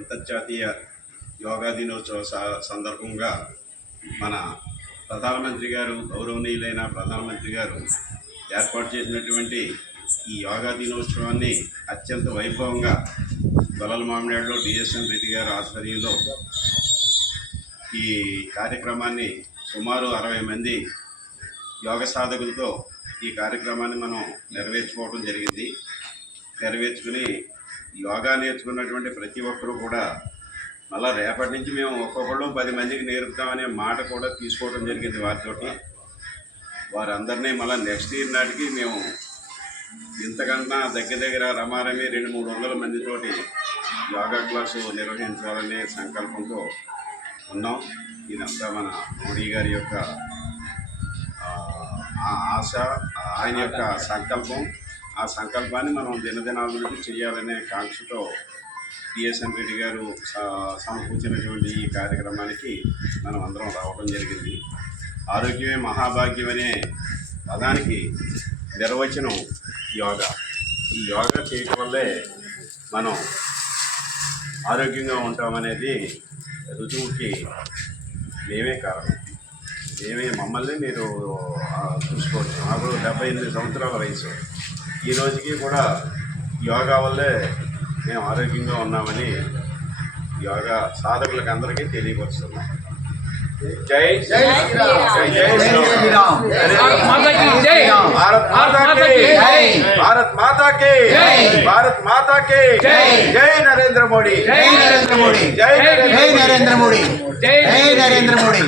అంతర్జాతీయ యోగా దినోత్సవ సందర్భంగా మన ప్రధానమంత్రి గారు, గౌరవనీయులైన ప్రధానమంత్రి గారు ఏర్పాటు చేసినటువంటి ఈ యోగా దినోత్సవాన్ని అత్యంత వైభవంగా గొల్లల మామిడాడులో డిఎస్ఎన్ రెడ్డి గారి ఆధ్వర్యంలో ఈ కార్యక్రమాన్ని సుమారు 60 మంది యోగ సాధకులతో ఈ కార్యక్రమాన్ని మనం నెరవేర్చుకోవడం జరిగింది. నెరవేర్చుకుని యోగా నేర్చుకున్నటువంటి ప్రతి ఒక్కరూ కూడా మళ్ళీ రేపటి నుంచి మేము ఒక్కొక్కళ్ళు 10 మందికి నేర్పుతామనే మాట కూడా తీసుకోవడం జరిగింది వారితోటి. వారందరినీ మళ్ళీ నెక్స్ట్ ఇయర్ నాటికి మేము ఇంతకన్నా దగ్గర రమారమి 200-300 మందితోటి యోగా క్లాసు నిర్వహించాలనే సంకల్పంతో ఉన్నాం. ఇదంతా మన మోడీ గారి యొక్క ఆశ, ఆయన యొక్క సంకల్పం. ఆ సంకల్పాన్ని మనం దినదినాభివృద్ధి చేయాలనే కాంక్షతో డిఎస్ఎన్ రెడ్డి గారు సమకూర్చినటువంటి ఈ కార్యక్రమానికి మనం అందరం రావడం జరిగింది. ఆరోగ్యమే మహాభాగ్యం అనే పదానికి నిర్వచనం యోగా. ఈ యోగా చేయటం వల్లే మనం ఆరోగ్యంగా ఉంటామనేది రుజువుకి మేమే కారణం. మమ్మల్ని మీరు చూసుకోవచ్చు. నాకు 78 సంవత్సరాల వయసు. ఈ రోజుకి కూడా యోగా వల్లే మేము ఆరోగ్యంగా ఉన్నామని యోగా సాధకులకు అందరికీ తెలియపరుస్తున్నాం. జై జై శ్రీరామ్. భారత్ మాతా కి భారత్ మాతా కి జై నరేంద్ర మోడీ. జై నరేంద్ర మోడీ. జై నరేంద్ర మోడీ. జై నరేంద్ర మోడీ.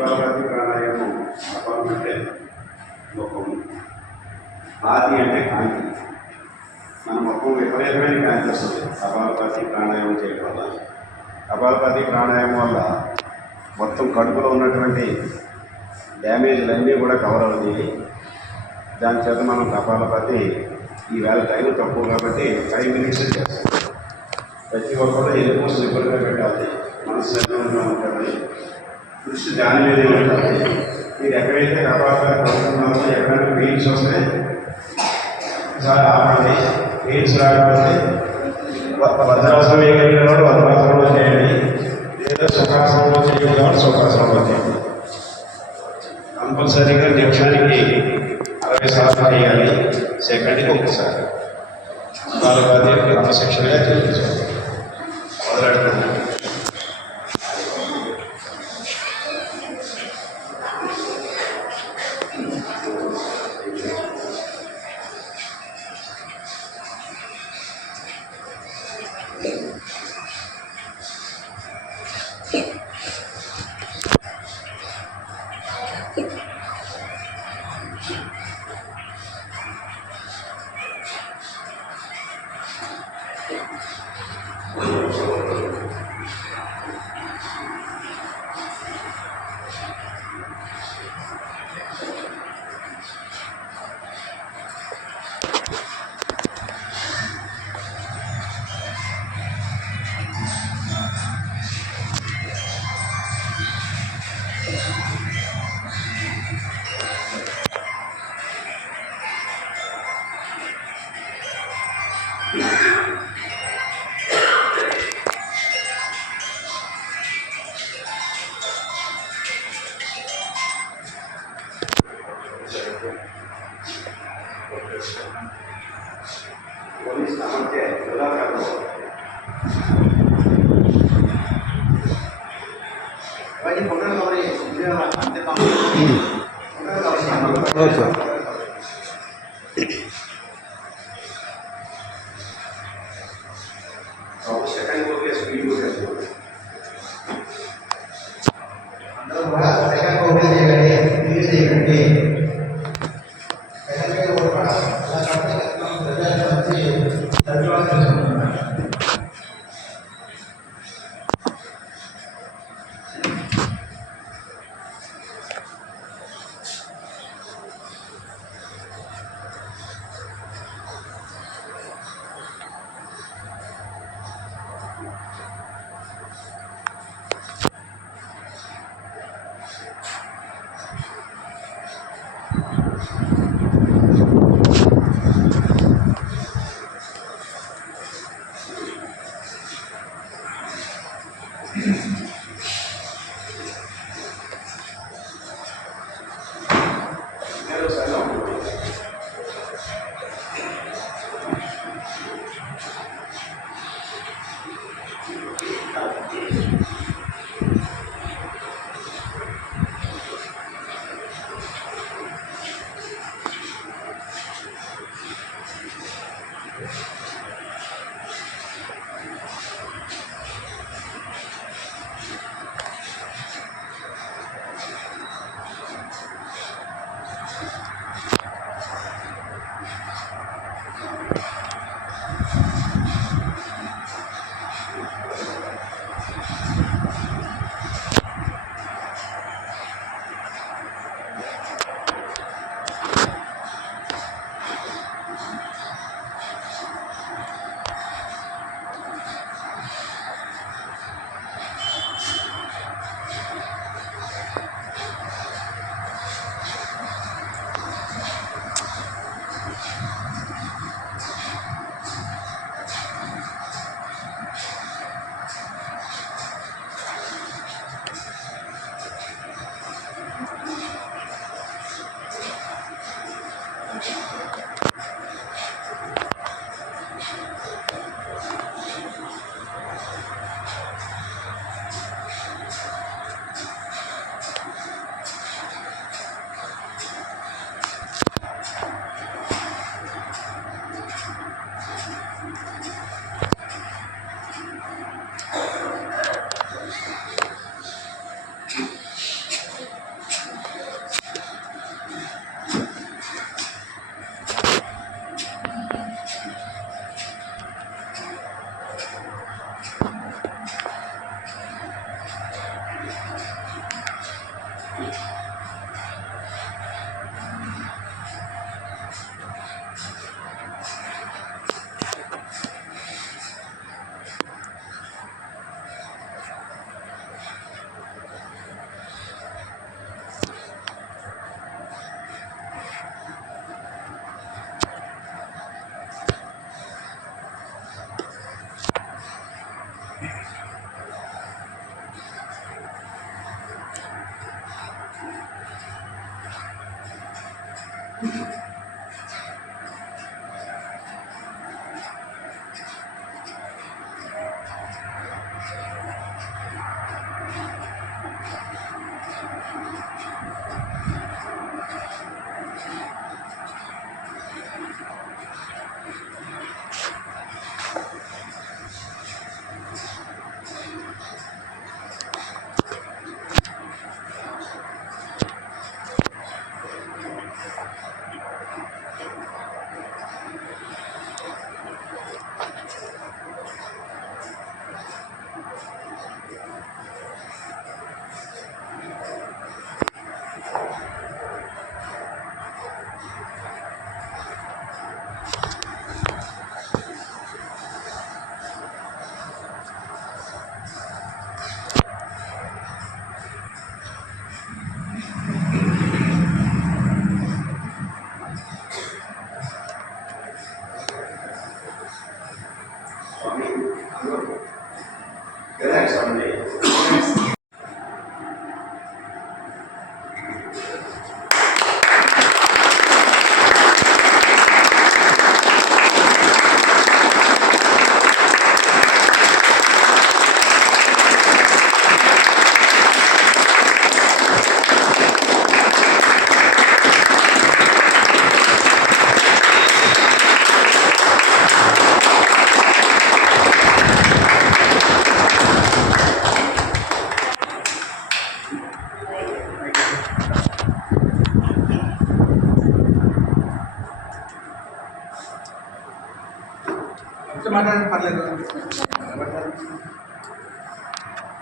కపాలభాతి ప్రాణాయామం. కపాలం అంటే ముఖము, భాతి అంటే కాంతి. మన ముఖం విపరీతమైన కాంతి వస్తుంది కపాలభాతి ప్రాణాయామం చేయడం వల్ల. కపాలభాతి ప్రాణాయామం వల్ల మొత్తం కడుపులో ఉన్నటువంటి డ్యామేజ్లన్నీ కూడా కవర్ అవుతాయి. దాని చేత మనం కపాలభాతి ఈవేళ టైం తక్కువ కాబట్టి 5 minutes చేస్తాం. ప్రతి ఒక్కరు ఎక్కువ స్లిప్పర్గా పెట్టాలి, మనశ్శాంతంగా ఉంటుంది, దృష్టి దాని మీదే ఉంటుంది. మీరు ఎక్కడైతే కపాలభాతి పడుతున్నారో ఎక్కడైనా పెయిన్స్ వస్తే ఒకసారి ఆపండి. పెయిన్స్ రాకపోతే వజ్రాసనం వేయగలిగిన వాడు వజ్రాసనంలో చేయండి, లేదా సుఖాసనంలో చేయగలిగిన వాడు సుఖాసనంలో చేయండి. కంపల్సరీగా నిమిషానికి 60 సార్లు చేయాలి, సెకండ్కి ఒకసారి. కపాలభాతి క్రమశిక్షణగా చేయించాలి. మొదలెడుతున్నాను. ఓకే.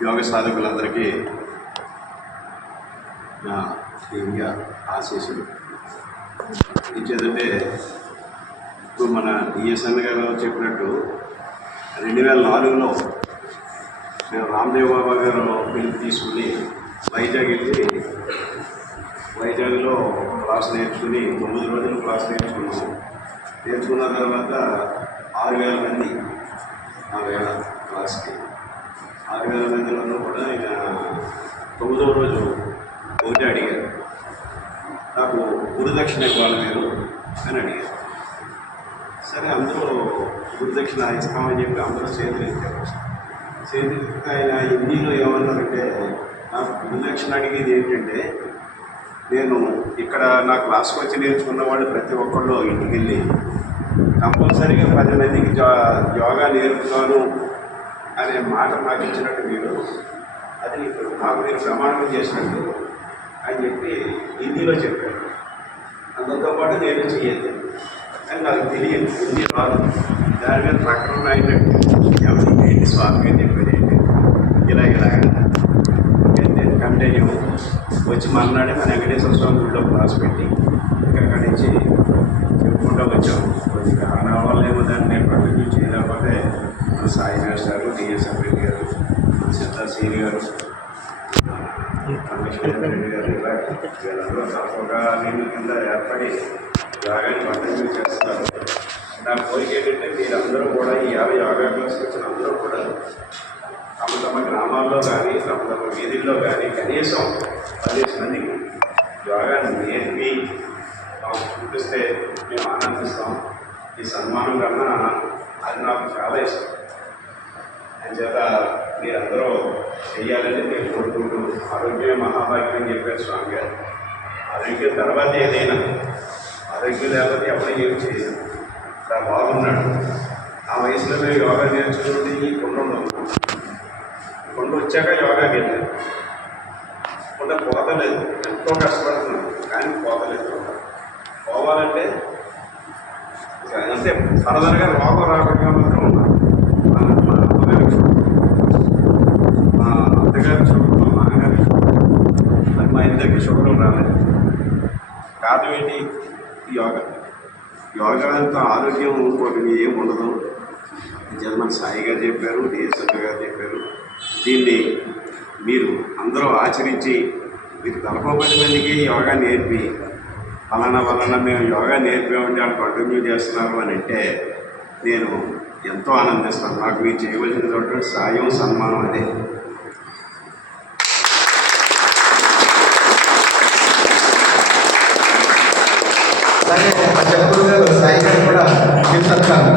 యోగ సాధకులందరికీ నా దివ్య ఆశీస్సులు. ఇచ్చేదంటే ఇప్పుడు మన డిఎస్ఎన్ గారు చెప్పినట్టు 2004లో నేను రామ్దేవ్ బాబా గారు పిలుపు తీసుకుని వైజాగ్లో క్లాస్ నేర్చుకుని 9 రోజులు క్లాస్ నేర్చుకున్న తర్వాత 6,000 మంది ఆ వేళ క్లాస్కి 6,000 మందిలోనూ కూడా ఇక 9వ రోజు ఒకటి అడిగారు, నాకు గురుదక్షిణ ఇవ్వాలి మీరు అని అడిగారు. సరే అందరూ గురుదక్షిణ ఇస్తామని చెప్పి అందరూ చేతులెత్తారు. ఆయన హిందీలో ఏమన్నారంటే, నాకు గురుదక్షిణ అడిగేది ఏంటంటే, నేను ఇక్కడ నా క్లాస్కి వచ్చి నేర్చుకున్న వాళ్ళు ప్రతి ఒక్కళ్ళు ఇంటికి వెళ్ళి కంపల్సరీగా 10 మందికి యోగా నేర్పుతాను అనే మాట నాకు ఇచ్చినట్టు మీరు, అది నాకు మీరు ప్రమాణం చేసినట్టు అని చెప్పి హిందీలో చెప్పారు. అందరితో పాటు నేను చెయ్యదు అని నాకు తెలియదు, హిందీ రాదు. దాని మీద ప్రకటన అయినట్టు ఏంటి స్వామి అని చెప్పారు, ఏంటి ఇలా నేను కంటిన్యూ వచ్చి మన్నాడే మన వెంకటేశ్వర స్వామి గుడిలో క్లాస్ పెట్టి ఇక్కడి నుంచి చెప్పుకుంటూ వచ్చాము. కొద్దిగా రావాలేమో దాన్ని నేను కంటిన్యూ చేయలేకపోతే మన సాయి మాస్టర్ గారు, డిఎస్ఎం రెడ్డి గారు, మన సిద్ధాశ్రీ గారు, రెడ్డి గారు, ఇలా వీళ్ళందరూ తప్పగా నేను కింద ఏర్పడి యోగాని కంటిన్యూ చేస్తున్నారు. నా కోరిక ఏంటంటే మీరందరూ కూడా ఈ 50 యోగా క్లాస్కి వచ్చిన అందరూ కూడా తమ గ్రామాల్లో కానీ తమ వీధుల్లో కానీ కనీసం 10 మందికి యోగాన్ని నేర్పి చూపిస్తే మేము ఆనందిస్తాం. ఈ సన్మానం కన్నా అది నాకు చాలా ఇష్టం. అంచేత మీరందరూ చెయ్యాలని నేను కోరుకుంటూ, ఆరోగ్యమే మహాభాగ్యం అని చెప్పారు స్వామి గారు. ఆరోగ్యం తర్వాత ఏదైనా, ఆరోగ్యం లేకపోతే ఎవరు ఏం చేయదు. ఇలా బాగున్నాడు, ఆ వయసులో మేము యోగా నేర్చుకుంటే ఈ కొండ వచ్చాక యోగాకి వెళ్ళాను. కొండ పోతలేదు, ఎంతో కష్టపడుతున్నాను కానీ పోతలేదు. పోవాలంటే అంతే సరదాగా రోగం రాకుండా మాత్రం ఉన్నాను. మా అత్తగారి షుగర్, మా నాన్నగారి షుగర్, మరి మా ఇద్దరికి షుగర్ రాలేదు. కారణం ఏంటి? యోగా అంత ఆరోగ్యం ఇంకోటి ఏం ఉండదు. మన సాయి గారు చెప్పారు, డిఎస్ఎల్ గారు చెప్పారు. దీన్ని మీరు అందరూ ఆచరించి మీకు 10 మందికి యోగా నేర్పి ఫలానా మేము యోగా నేర్పామంటే వాళ్ళు కంటిన్యూ చేస్తున్నారు అని అంటే నేను ఎంతో ఆనందిస్తాను. నాకు మీరు చేయవలసినటువంటి సాయం, సన్మానం అదే. అలాగే మా జగద్గురు గారు సాయి గారు కూడా చెప్తారు.